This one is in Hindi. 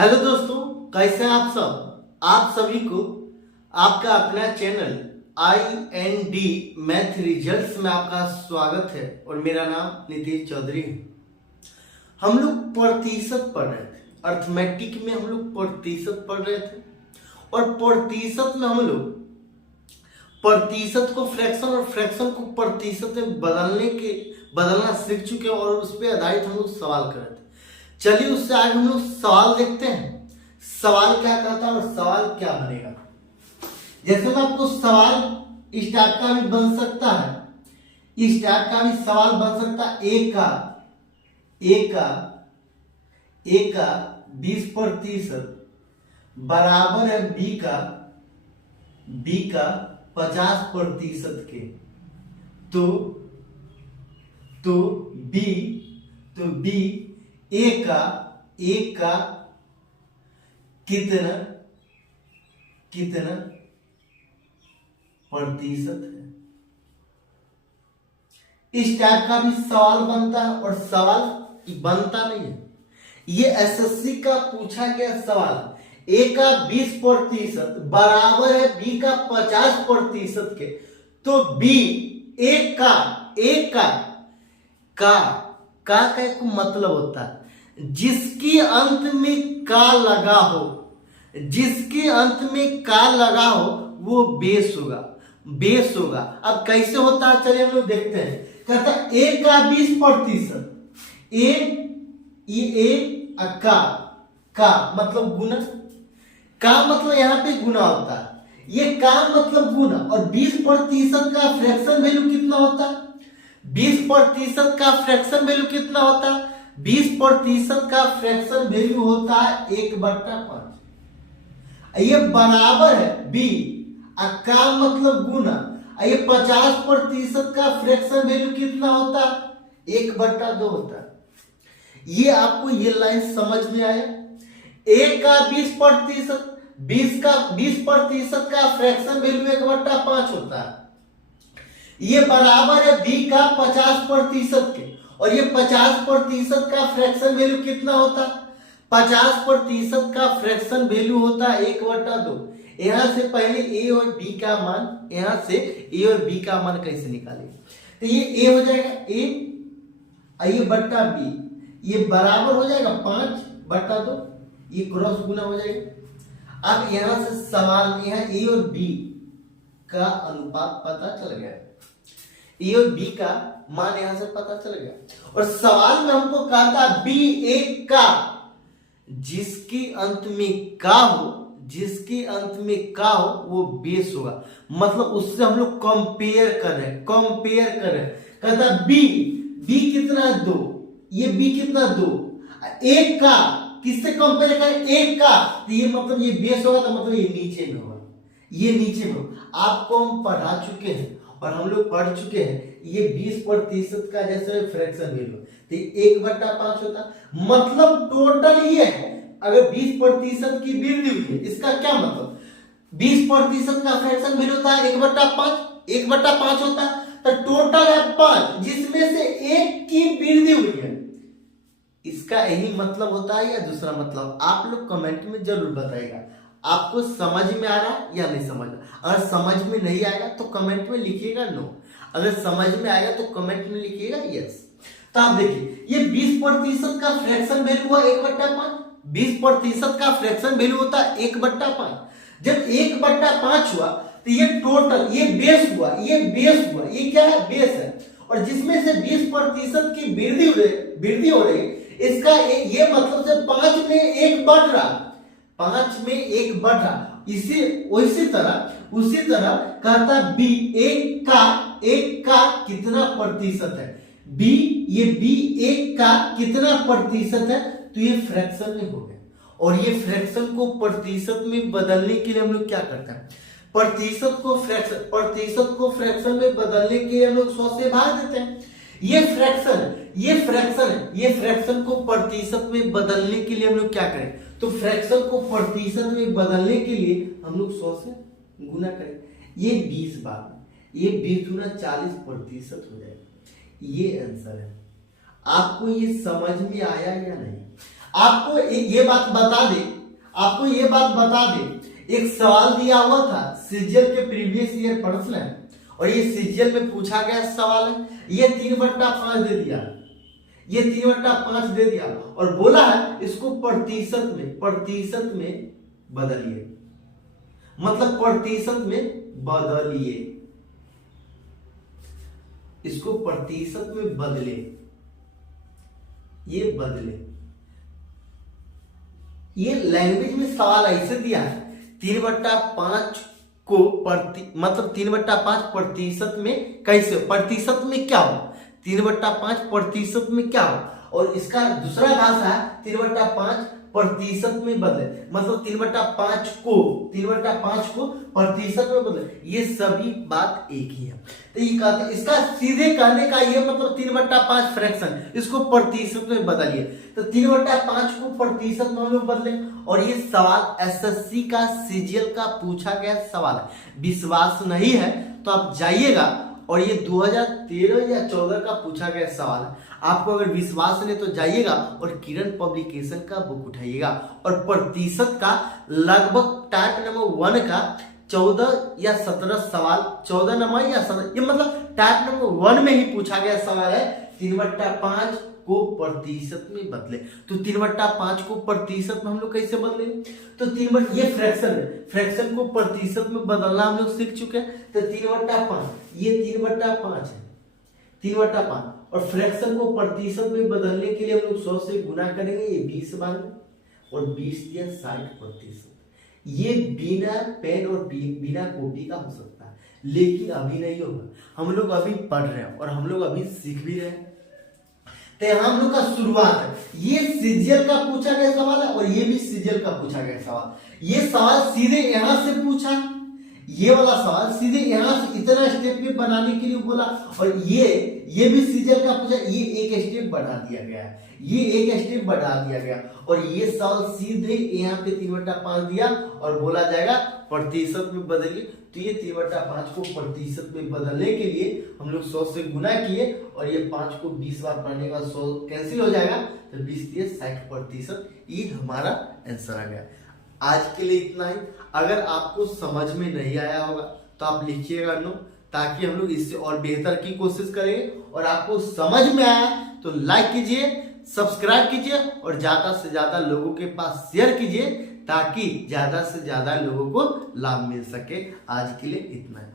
हेलो दोस्तों, कैसे हैं आप सब। आप सभी को आपका अपना चैनल IND मैथ रिजल्ट्स में आपका स्वागत है और मेरा नाम नीतीश चौधरी है। हम लोग प्रतिशत पढ़ रहे थे, अर्थमेटिक में हम लोग प्रतिशत पढ़ रहे थे और प्रतिशत में हम लोग प्रतिशत को फ्रैक्शन और फ्रैक्शन को प्रतिशत में बदलना सीख चुके हैं और उस पर आधारित हम लोग सवाल कर रहे थे। चलिए उससे आगे हम लोग सवाल देखते हैं, सवाल क्या कहता है और सवाल क्या बनेगा। जैसे मैं आपको सवाल इस टाइप का भी बन सकता है, इस टाइप का भी सवाल बन सकता है। ए का 20% बराबर है बी का 50% के। तो बी ए का कितना प्रतिशत है। इस टाइप का भी सवाल बनता है और सवाल बनता नहीं है, ये SSC का पूछा गया सवाल। ए का 20% बराबर है बी का 50% के। तो बी ए का एक मतलब होता है जिसके अंत में का लगा हो, जिसके अंत में का लगा हो वो बेस होगा। अब कैसे होता है चलिए हम लोग देखते हैं। कहता है ए का 20%, का मतलब गुना, का मतलब यहाँ पे गुना होता है, ये का मतलब गुना। और 20% का फ्रैक्शन वैल्यू कितना होता है? 20% का फ्रैक्शन वैल्यू कितना होता है? 20% का फ्रैक्शन वैल्यू होता है 1/5। ये बराबर है बी, का मतलब गुना। ये 50% का फ्रैक्शन वैल्यू कितना होता है? 1/2 होता है। ये आपको ये लाइन समझ में आया? ए का 20%, 20% का फ्रैक्शन वैल्यू 1/5 होता है। ये बराबर है बी का 50% के, और ये 50% का फ्रैक्शन वैल्यू कितना होता है? 50% का फ्रैक्शन वैल्यू होता है 1/2। यहां से पहले ए और बी का मान, यहां से ए और बी का मान कैसे निकालेंगे? तो ये ए हो जाएगा ए, ये बट्टा बी, ये बराबर हो जाएगा 5/2, ये क्रॉस गुना हो जाएगा। अब यहां से सवाल, यहां ए और बी का अनुपात पता चल गया, ए और बी का मान यहां से पता चल गया। और सवाल में हमको कहा था बी ए का, जिसके अंत में का हो, जिसके अंत में का हो वो बेस होगा। मतलब उससे हम लोग कंपेयर कर रहे हैं। कहता बी कितना 2, ये बी कितना 2, एक का किससे कंपेयर करें? एक का, तो ये मतलब ये बेस होगा, तो मतलब ये नीचे में होगा, ये नीचे में होगा। आपको हम पढ़ा चुके हैं और हम लोग पढ़ चुके हैं ये 20% का जैसे फ्रैक्शन वैल्यू, तो 1/5 होता। मतलब टोटल ये है, अगर 20% की वृद्धि हुई है, इसका क्या मतलब? 20% का फ्रैक्शन वैल्यू होता है 1/5 होता है, तो टोटल है 5, जिसमें से 1 की वृद्धि हुई है। इसका यही मतलब होता है या दूसरा मतलब? आप लोग कमेंट में जरूर बताइएगा। आपको समझ में आ रहा है या नहीं समझ रहा? अगर समझ में नहीं आएगा तो कमेंट में लिखिएगा नो, अगर समझ में आएगा तो कमेंट में लिखिएगा यस। तो आप देखिए ये 20% का फ्रैक्शन वैल्यू हुआ 1/5, 20% का फ्रैक्शन वैल्यू होता है 1/5। जब 1/5 हुआ तो ये टोटल, ये बेस हुआ, ये क्या है? बेस है। और जिसमें से 20% की वृद्धि हो रही, इसका ये मतलब से 5 में 1 बढ़ रहा, 5 में 1 बढ़ रहा। उसी तरह कहता बी एक का कितना प्रतिशत है? ये बी एक का कितना प्रतिशत है? तो ये फ्रैक्शन में हो गया। और ये फ्रैक्शन को प्रतिशत में बदलने के लिए हम लोग क्या करते हैं? प्रतिशत को फ्रैक्शन में बदलने के लिए हम लोग 100 से भाग देते हैं। ये फ्रैक्शन को प्रतिशत में बदलने के लिए हम लोग क्या करें? तो फ्रैक्शन को प्रतिशत में बदलने के लिए हम लोग 100 से गुना करें। ये 20 बार, ये 20 गुना 40% हो जाएगा। ये आंसर है। आपको ये समझ में आया या नहीं? आपको ये बात बता दे, आपको ये बात बता दे, एक सवाल दिया हुआ था सीजीएल के प्रीवियस ईयर प्रश्न है, और ये सीजीएल में पूछा गया सवाल है। ये 3/5 दे दिया, ये 3/5 दे दिया, और बोला है इसको प्रतिशत में बदलिए, मतलब प्रतिशत में बदलिए, इसको प्रतिशत में बदले, ये बदले। ये लैंग्वेज में सवाल ऐसे दिया है 3/5 को मतलब 3/5 प्रतिशत में कैसे, प्रतिशत में क्या हो, 3/5 प्रतिशत में क्या हो, और इसका दूसरा भाषा है 3/5 प्रतिशत में बदले, मतलब 3/5 को प्रतिशत में बदले। ये सभी बात एक ही है। तो ये कहते हैं, इसका सीधे कहने का ये मतलब 3/5 फ्रैक्शन, इसको प्रतिशत में बदलिए। तो 3/5 को प्रतिशत में हम लोग बदले, और ये सवाल एसएससी का सीजीएल का पूछा गया सवाल है। विश्वास नहीं है तो आप जाइएगा, और ये 2013 या 14 का पूछा गया सवाल है। आपको अगर विश्वास नहीं तो जाइएगा और किरण पब्लिकेशन का बुक उठाइएगा, और प्रतिशत का लगभग टाइप नंबर 1 का 14 या 17 सवाल, 14 नंबर या 17, ये मतलब टाइप नंबर 1 में ही पूछा गया सवाल है 3/5 को प्रतिशत में बदले। तो 3/5 को प्रतिशत में हम लोग कैसे बदले, तो ये फ्रैक्शन को प्रतिशत में बदलना हम लोग सीख चुके हैं। तो 3/5, ये 3/5 है, 3/5, और फ्रैक्शन को प्रतिशत में बदलने के लिए हम लोग 100 से गुना करेंगे, ये 20 बार, और 20 या 60%। ये बिना पेन और बिना कॉपी का हो सकता है, लेकिन अभी नहीं होगा। हम लोग अभी पढ़ रहे हैं और हम लोग अभी सीख भी रहे हैं। तो हम लोग का शुरुआत है, ये सीजीएल का पूछा गया सवाल है, और ये भी सीजीएल का पूछा गया सवाल। ये सवाल सीधे यहां से पूछा, ये वाला सवाल सीधे यहां से इतना स्टेप पे बनाने के लिए बोला, और ये भी सीजीएल का पूछा, ये एक स्टेप बढ़ा दिया गया, ये एक स्टेप बढ़ा दिया गया, और ये सवाल सीधे यहाँ पे 3/5 दिया, और बोला जाएगा प्रतिशत में बदलिए। तो ये 3/5 को प्रतिशत में बदलने के लिए हम लोग 100 से गुना किए, और ये 5 को 20 बार पढ़ने के बाद 100 कैंसिल हो जाएगा, तो 20 या 60%। ये हमारा आंसर आ गया। आज के लिए इतना ही। अगर आपको समझ में नहीं आया होगा तो आप लिखिएगा नो, ताकि हम लोग इससे और बेहतर की कोशिश करेंगे। और आपको समझ में आया तो लाइक कीजिए, सब्सक्राइब कीजिए, और ज्यादा से ज्यादा लोगों के पास शेयर कीजिए, ताकि ज्यादा से ज्यादा लोगों को लाभ मिल सके। आज के लिए इतना ही।